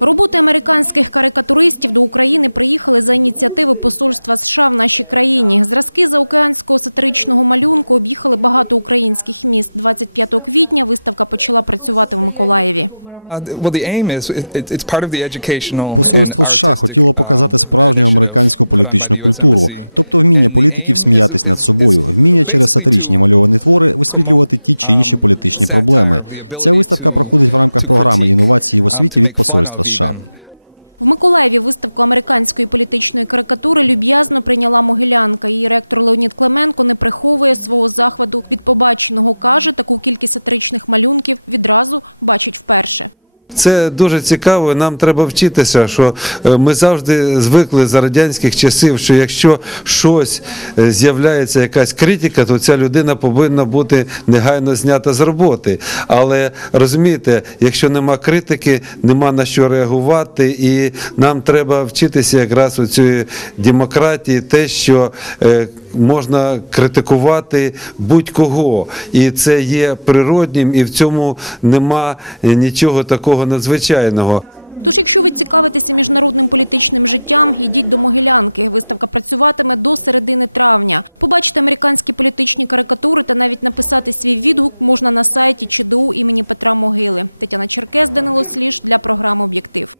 Роботи американських карикатуристів до України приїхали за ініціативи посольства США в нашій країні. Зразки заокеанського сатиричного малюнку об'їхали багато українських міст. 25 квітня виставка почала працювати в Миколаєві. Посольство США хотіло показати справжню американську політичну культуру, тобто вміння політиків сміятись над собою, вміння через сатиричні мальовані твори висвітлювати ті чи інші політичні проблеми. Ця виставка проходить в рамках програми інновації в освіті від посольства США. В Миколаєві виставку американської політичної карикатури люб'язно прийняла Могилянка. Її ректор Леонід Клименко не приховує свого захвату від побаченого. Каже, таку кількість сатиричних малюнків відразу бачить вперше. Це дуже цікаво. Нам треба вчитися, що е, ми завжди звикли за радянських часів, що якщо щось е, з'являється якась критика, то ця людина повинна бути негайно знята з роботи. Але розумієте, якщо нема критики, нема на що реагувати, і нам треба вчитися якраз у цій демократії, те, що е, можна критикувати будь-кого, і це є природнім, і в цьому нема нічого такого надзвичайного. Тож, якщо ви цікавитеся міжнародним політичним життям, ідіть до Могилянки. Виставка працюватиме до середини травня. Побачити американські політичні карикатури та навіть написати свій відгук можна на сайті ЧДУ імені Петра Могили. Тетяна Черкес, Данило Сліж для програми «Об'єктив».